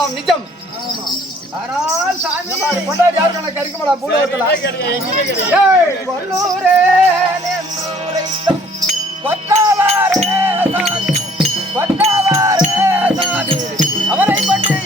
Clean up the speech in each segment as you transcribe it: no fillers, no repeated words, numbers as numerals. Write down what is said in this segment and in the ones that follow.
எல்லாம் நிஜம். ஆனால் சாமி கொண்டாடி யாருக்கான கறிக்குமடா பூலோகத்துல வல்லூரே கொத்தாவாரே சாமி கொத்தாவாரே சாமி அவரை பற்றி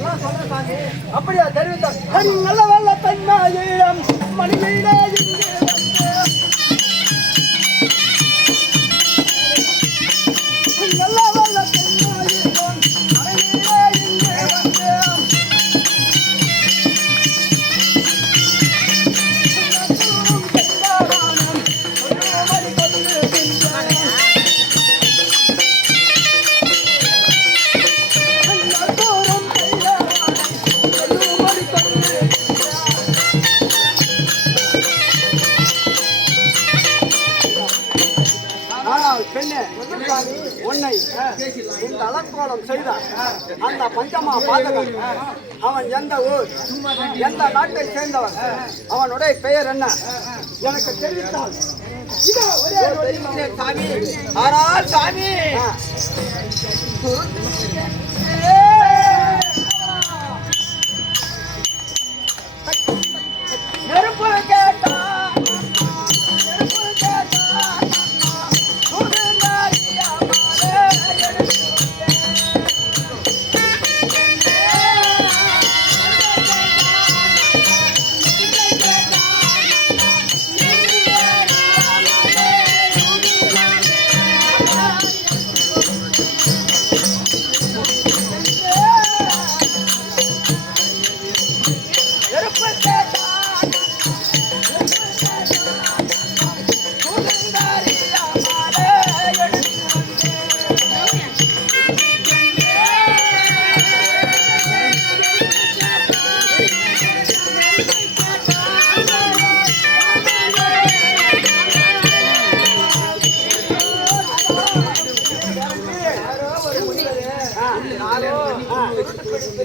நான் சொன்னதே அப்படியா தெரிவித்தார். நல்ல வெள்ள தன்மையிடம் மணியிலே நல்ல வெள்ள தன்மையிடம் மணியிலே இங்கே உன்னை இந்த அலங்கோலம் செய்தார் அந்த பஞ்சமா பாதகன். அவன் எந்த ஊர், எந்த நாட்டை சேர்ந்தவன், அவனுடைய பெயர் என்ன எனக்கு தெரிவித்தால் சாமி. ஆனால் சாமி நெருப்பு கேட்டா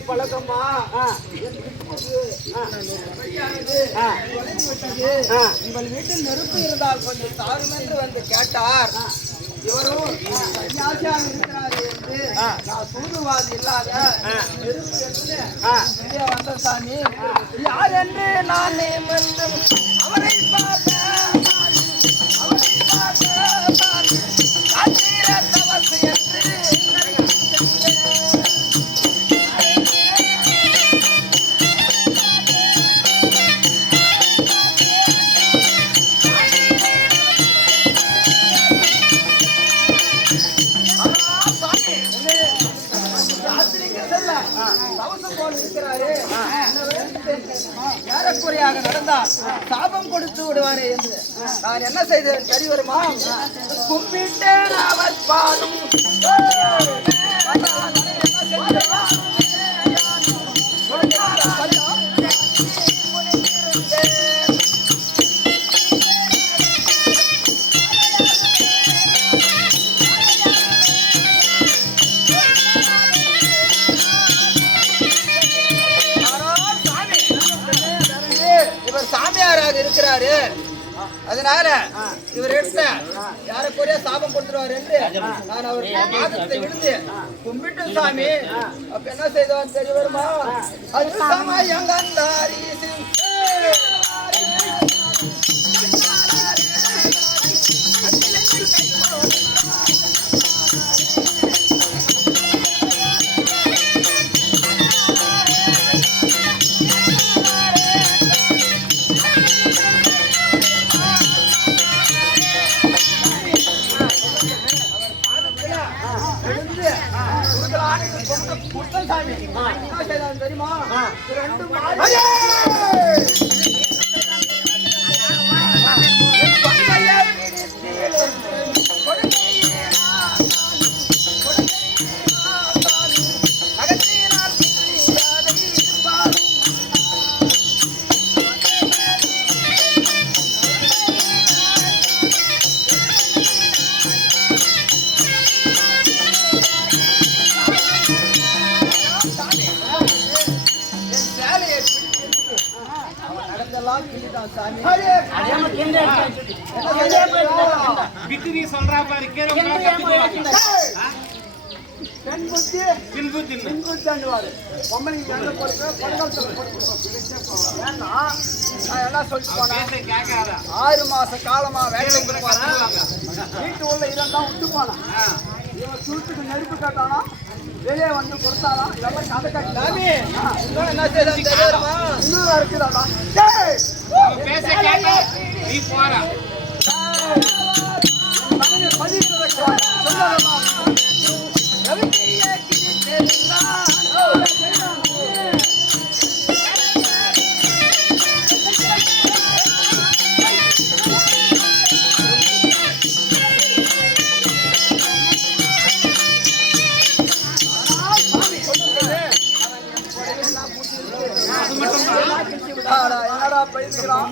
பழக்கமா உங்கள் வீட்டில் நெருப்பு இருந்தால் கொஞ்சம் தாரும் என்று வந்து கேட்டார். இவரும் சன்னியாசியாக இருக்கிறார் என்று நான் சூதுவாதி இல்லாத நெருப்பு என்று வந்த சாமி யார் என்று நான் அவரை பார்த்த ஏறக்குறையாக நடந்தால் சாபம் கொடுத்து விடுவாரே என்று நான் என்ன செய்தேன் சரி வருமா? கும்பிட்டேன் அவர் பாடும் இருக்கிறாரு. அதனால இவர் எடுத்த யாருக்குரிய சாபம் கொடுத்துருவாரு என்று நான் அவர் பாதத்தை விழுந்து கும்பிட்டு சாமி அப்ப என்ன செய்தவன் தெரிய வருமா? அது சமயங்கந்தாரி விட்டு நீ சொல்றா பாரு பெண் புத்தி பின் புத்தி பின்புத்தாண்டுவாரு பொம்பளைக்கு எந்த பொறுப்பு பொங்கல் ஏன்னா நான் என்ன சொல்லிட்டு போனேன் கேட்காதா 6 மாச காலமா வேலைக்கு போறேன் வீட்டு உள்ள இதெல்லாம் விட்டு போனேன் இவன் சுருட்டுக்கு நெருப்பு காட்டானா வெளியே வந்து கொடுத்தானா இதெல்லாம் கதை கட்டி என்ன செய்யறா இன்னும் இருக்குதாடா பேச கேட்டா நீ போறா என்னடா பயிர்க்கிறான்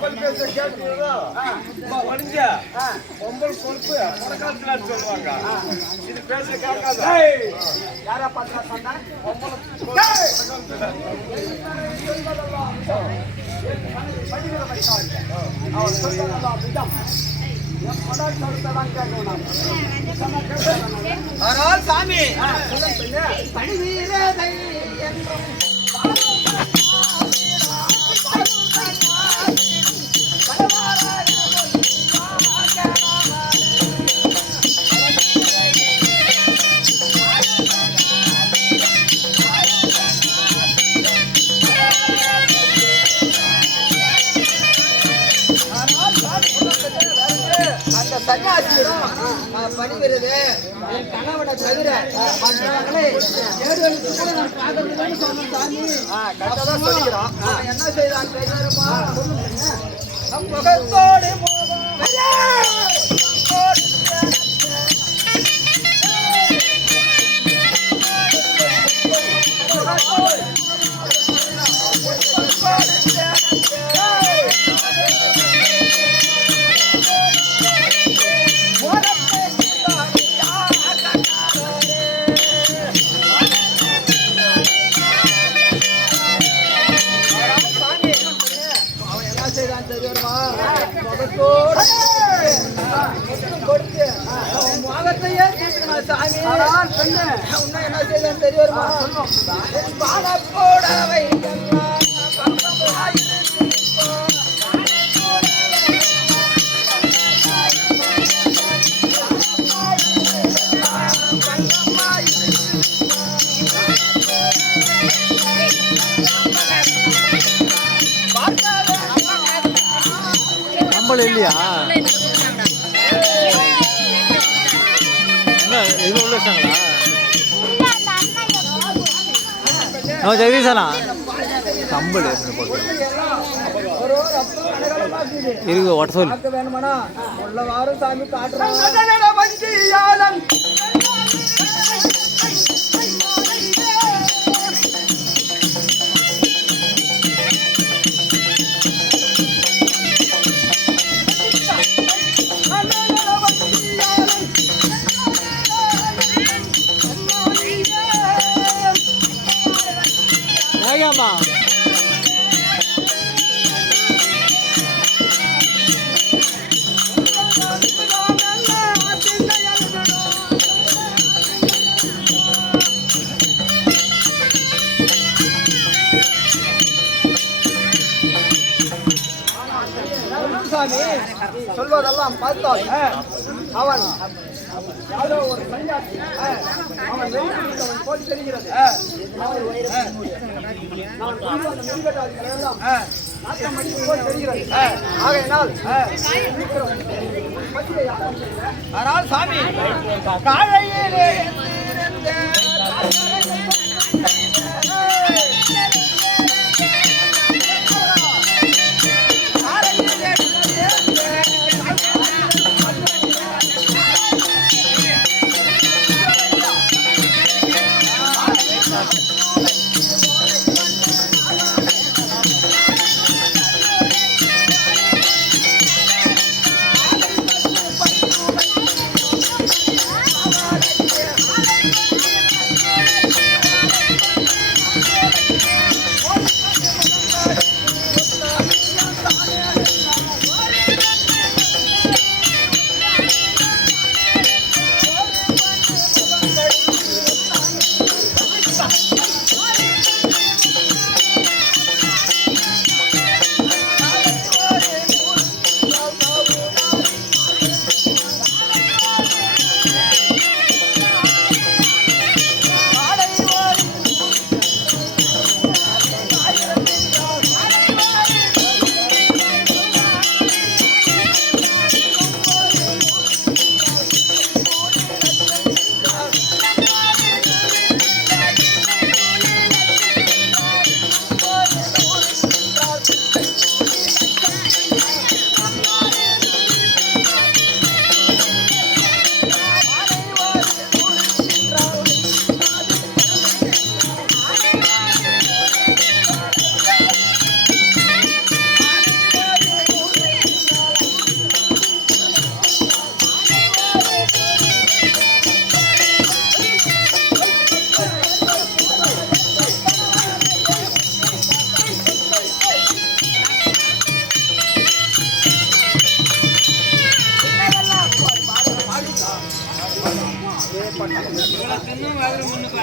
பொம்பல் பொறுப்பு பணக்காரத்தில் சொல்லுவாங்க இது பேச கேட்காத யாரா பார்த்தா சொன்ன அவன் சொல்றதெல்லாம் விதம் ஆனால் சாமி பணிவீரதை என்றும் அந்த சன்னியாசியிடம் நான் பணிவிருது என் கணவனை தவிர மற்றவர்களை ஏடுகளுக்கு கூட நான் பார்க்கறதுன்னு சொன்ன சாமி சொல்லிக்கிறான் என்ன செய்தான் தெரியுமா முகத்தோடு என்ன செய்தான் தெரியுமா பாலப்போடவை நம்மள இல்லையா இது உள்ள வச்சாங்களா நம்ம ஜெகதீசனா கம்பல் இருக்கு ஓட்ட சொல்லு வேணுமானா உள்ள வாரம் சாமி காட்டுறாங்க வேகமா சாமி சொல்வதெல்லாம் பார்த்தால் அவன் யாரோ ஒரு சன்னியாசி அவன் வெளியிட்டவன் போல் தெரிகிறது ஆனால் சாமி காலையிலே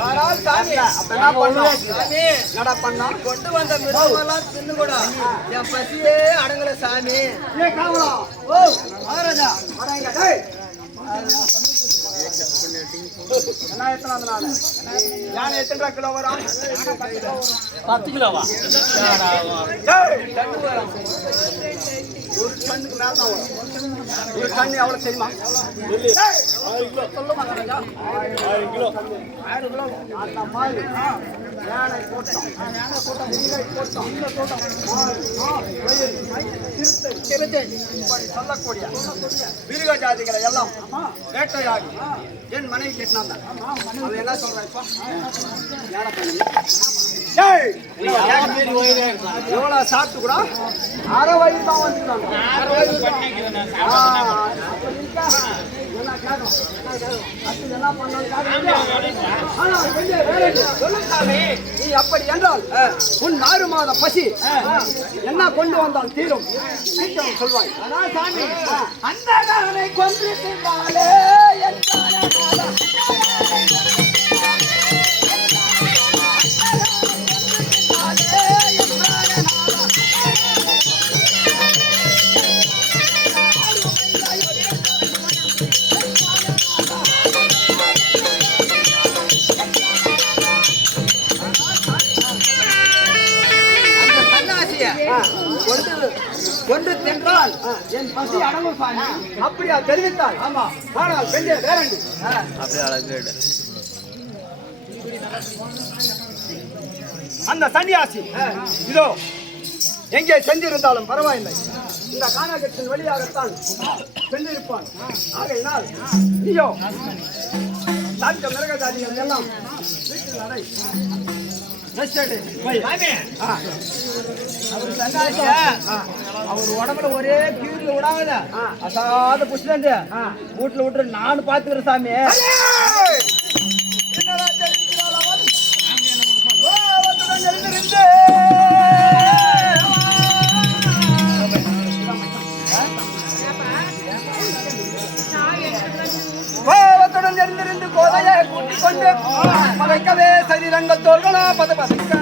ஆனால் சாமி அப்ப என்ன பண்ணலாம்? சாமி என்னடா பண்ணா? கொண்டு வந்த மிருகமெல்லாம் தின்னு கூட என் பசியே அடங்கல சாமி. ஏய் காவலா, ஓ மகாராஜா வராங்க. டேய் என்ன எத்தனை நாள்? யானை எத்தனை கிலோ வரும்? 10 கிலோவா? டேய் ஒரு டன்னுக்கு மேல தான் வரும். ஒரு டன் எவ்வளவு தெரியுமா? டேய் 6 கிலோ சொல்லுமா ராஜா? 6 கிலோ. 6 கிலோ அந்த மாதிரி யானை போட்டோம். யானை போட்டோம், முல்லை போட்டோம், இந்த போட்டோம். சிறுத்தை இப்படி சொல்லக்கூடிய மிருக ஜாதிகளை எல்லாம் வேட்டையாடி என் மனைவி கேட்டான். அவன் என்ன சொல்றான் இப்போ? யானை பண்ணி எவ்வளவு சாப்பிட்டு கூட அரை வயது தான் வந்துருக்காங்க. நீ அப்படி என்றால் உன் 6 மாத பசி என்ன கொண்டு வந்தால் தீரும் சீக்கிரம் சொல்வாய். அதான் சாமி அந்த நாளை கொன்று தின்னாலே கொண்டு தின்றால் என் பசி அடங்கும் சாமி. அப்படியா தெரிவித்தால்? ஆமா. ஆனால் பெண்ணே வேறண்டு அப்படியே அழகு. அந்த சன்னியாசி இதோ எங்கே சென்றிருந்தாலும் பரவாயில்லை, இந்த காணகத்தின் வழியாகத்தான் சென்றிருப்பான். ஆகையினால் நீயோ தாக்க மிருகஜாதிகள் எல்லாம் வீட்டில் அடை. அவர் உடம்புல ஒரே கீழ் விடாத அசாத புஷ்ணு வீட்டுல விட்டு நான் பாத்துக்கிறேன் சாமி. கோபத்துடன் எழுந்திருந்து கோதையை கூட்டிக் கொண்டு பதைக்கவே சரீரங்கள் தோல்களா பதபதிக்க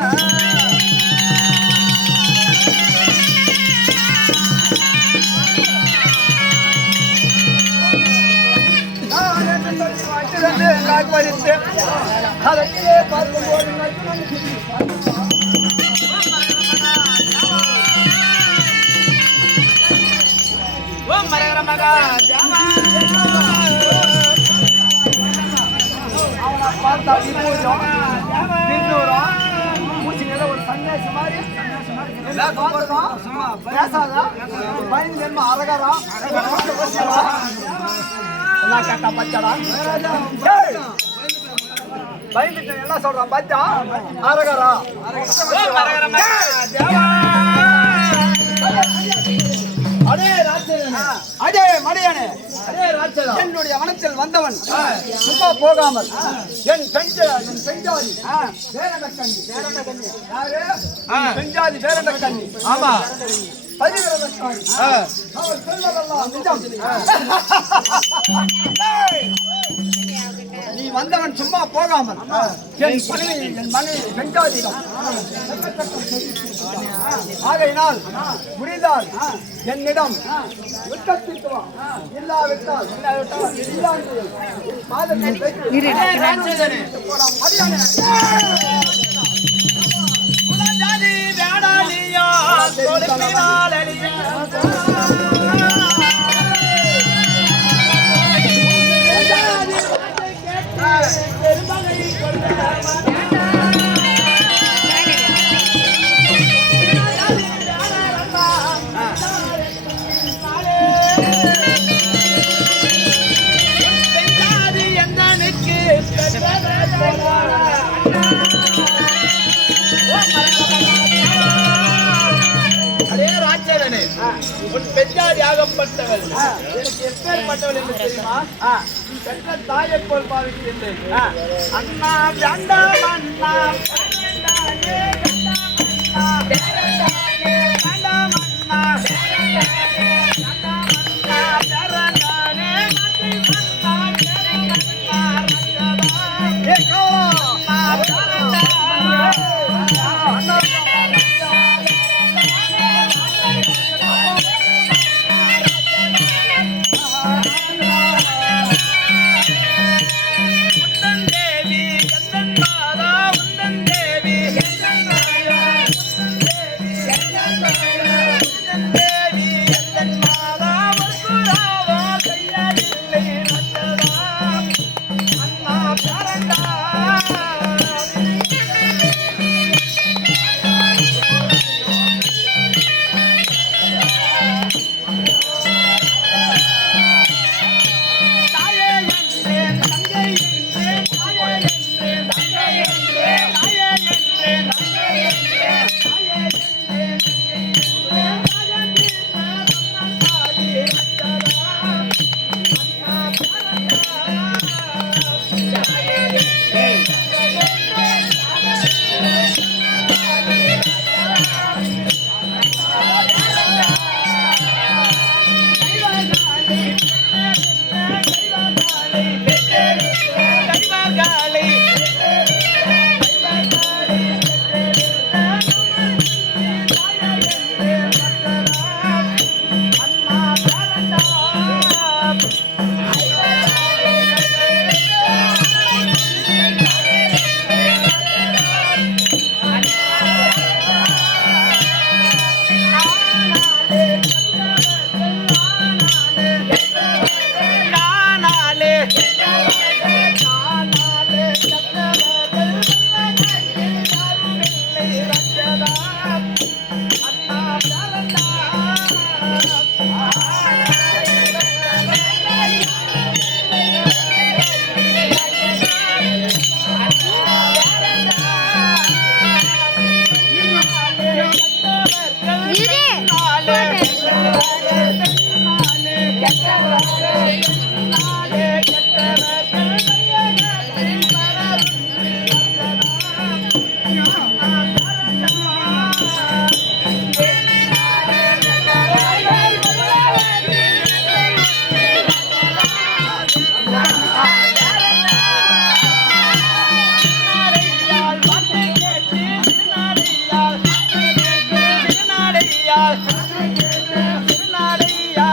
காய்பறித்து அதற்கே பார்க்கும்போது அவனை பார்த்தா ஒரு சன்னியாசி மாதிரி பேசாதா பயந்து என்ன அரகரா என்ன கேட்டா பச்சடா பயந்துட்டு என்ன சொல்றான் பச்சா அரகரா அடே ராட்சசனே, அடே மடையனே, அடே ராட்சசா, என்னுடைய வனத்தில் வந்தவன் சும்மா போகாமல் என் பெஞ்சாதி பேரண்டக்கண்ணி யாரு? பெஞ்சாதி பேரண்டக்கண்ணி. ஆமா. பதிவிரதக்காரி. அவள் சொல்வதெல்லாம் நிஜம். நீ வந்தவன் சும்மா போகாமல் என் மனைவி பெஞ்சாதிடம் ஆகையினால் முடிந்தால் என்னிடம் யுத்தத்திற்கு வா. இல்லாவிட்டால் இல்லாண்டு என் பாதத்தில் வைத்து ராட்சசனே, குலஜாதி வேடாலியா கொடுப்பினால் அழியா அதே ராட்சசனே, உன் பெஞ்சாதி ஆகப்பட்டவள் எனக்கு எப்பேற்பட்டவள் என்று தெரியுமா? பெற்ற தாயை போல் பாவிக்கின்றேன். அண்ணா வேண்டாம் அண்ணா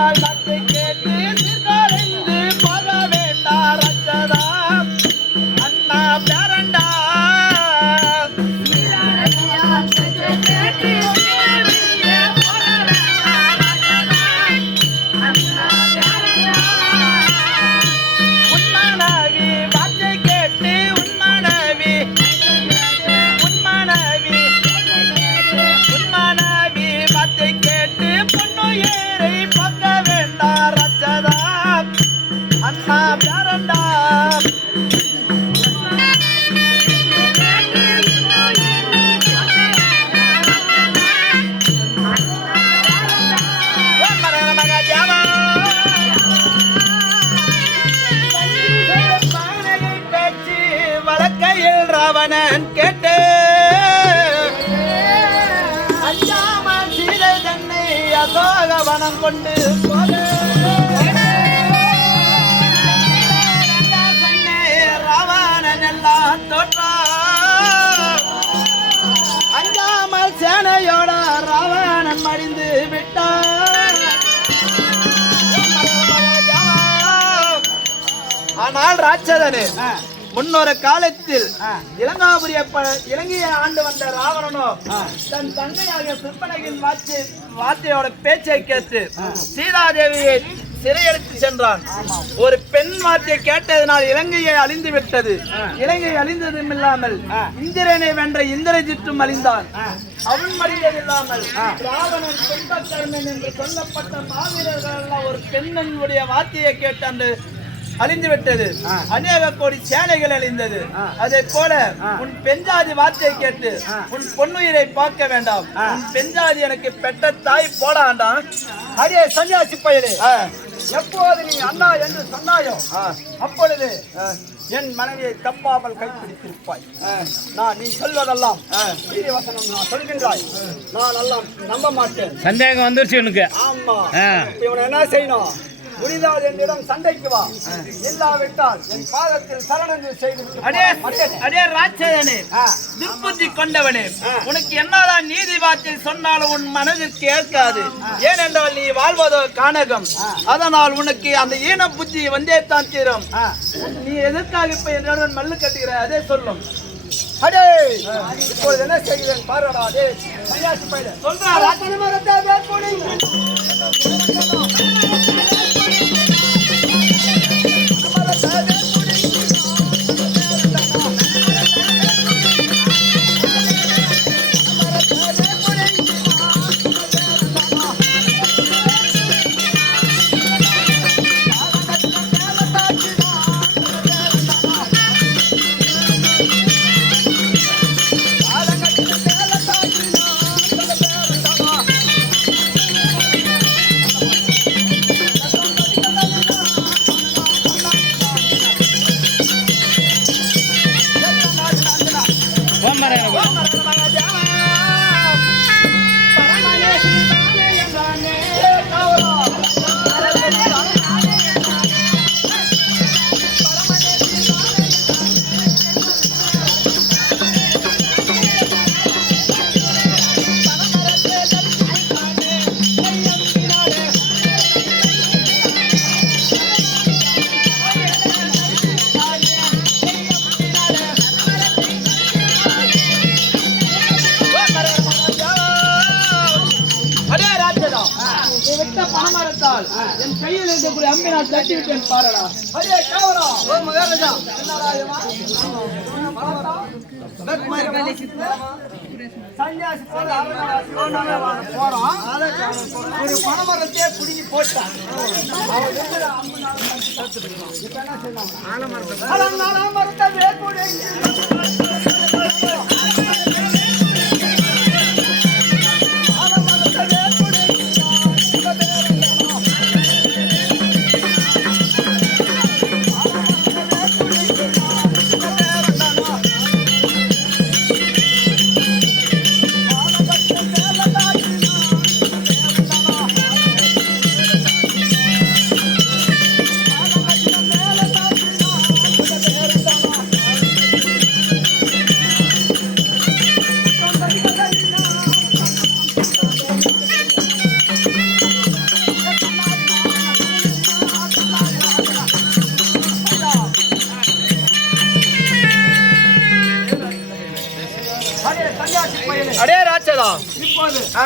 அண்ணாள் வார்த்தை கேட்டு சிறுகாலைந்து போக வேண்டாம் ரச்சதா அண்ணா பேரண்டா உன்மனவி வார்த்தை கேட்டு உன்மனவி வார்த்தை கேட்டு பொன்னுயிரை பக்க வேண்டாம் ரச்சதா அண்ணா பேரண்டா பேச்சு வழக்கையில் ராவணன் கேட்டு அஞ்சாமல் சீதை தன்னை அசோகவனம் கொண்டு போக ராவணன் எல்லாம் தோற்றான் அஞ்சாமல் சேனையோட ராவணன் மடிந்து விட்டான் ஆனால் ராட்சதனே முன்னொரு காலத்தில் இலங்கையை ஆண்டு வந்த ராவணனோ தன் தங்கையாக சிற்பனையின் வார்த்தையோட பேச்சை கேட்டு சீதாதேவியை சிறையெடுத்து சென்றான். ஒரு பெண் வார்த்தையை கேட்டதனால் இலங்கையை அழிந்து விட்டது. இலங்கை அழிந்ததும் இல்லாமல் இந்திரனை வென்ற இந்திரஜித்தும் அழிந்தான். அவன் மடிந்ததில்லாமல் ராவணன் துன்பக்கர்மன் என்று சொல்லப்பட்ட மாவீரர்கள் எல்லாம் ஒரு பெண்ணினுடைய வார்த்தையை கேட்டு அந்த அழிந்து விட்டது. அநேக கோடி சேனைகள் அழிந்தது. அதை போல உன் பெண்ஜாதி வார்த்தையை கேட்டு உன் பொன்னுயிரை பார்க்க வேண்டாம். உன் பெண்ஜாதி எனக்கு பெற்ற தாய் போடாண்டாம். அடே சன்னியாசி பயலே, எப்போது நீ அண்ணா என்று சொன்னாயோ அப்பொழுது என் மனைவியை தப்பாமல் கைப்பிடித்திருப்பாய். நான் நீ சொல்வதெல்லாம் சீரியவசனம் நான் சொல்கின்றாய். நான் எல்லாம் நம்ப மாட்டேன். சந்தேகம் வந்துருச்சு உனக்கு. ஆமா, இவனை என்ன செய்யணும்? முடிந்தால் என்னிடம் சண்டைக்கு வா, இல்லாவிட்டால் என் பாதத்தில் சரணங்கள் செய்து. அடே ராட்சதனே, துர்புத்தி கொண்டவனே, உனக்கு என்னதான் நீதி வார்த்தை சொன்னாலும் உன் மனதிற்கு ஏற்காது. ஏனென்றால் நீ வாழ்வதோ கானகம். அதனால் உனக்கு அந்த ஈன புத்தி வந்தே தான் தீரும். நீ எதற்காக இப்ப என்னுடன் மல்லு கட்டுகிற அதே சொல்லும். அடே இப்பொழுது என்ன செய்கிறேன் பாருடா. அதே சன்னியாசி பையன் பணமரத்தால் என் கையில் இருக்கக்கூடிய அம்பை நான் தட்டி விட்டேன் பாருடா. அடே காவரா, ஓ மகாராஜா, என்னடா சன்னியாசி போல போறோம். ஒரு பணமரத்தையே புடிங்கி போட்டான். அப்படியாடா இப்போது ஆ,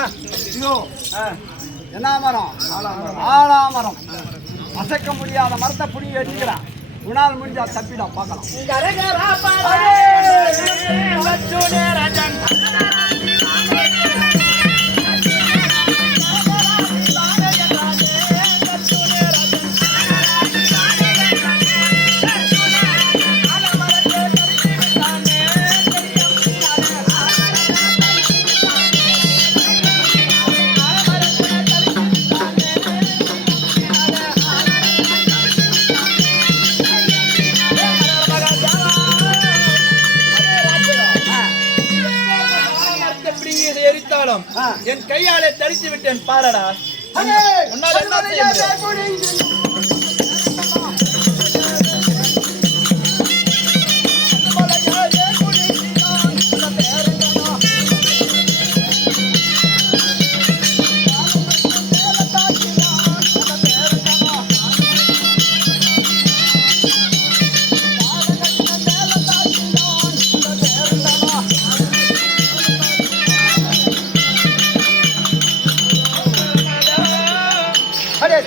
இதோ என்ன மரம் ஆலாமரம் அசைக்க முடியாத மரத்தை புடிங்கி வச்சுக்கிறான் உன்னால் முடிஞ்சா தப்பிடா பார்க்கலாம் எரித்தாலும் என் கையாலே தரித்து விட்டேன் பாரடா. உன்னால் என்ன செய்ய முடியும்?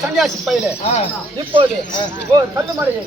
சன்னியாசி பையில இப்போது கல்லுமலையை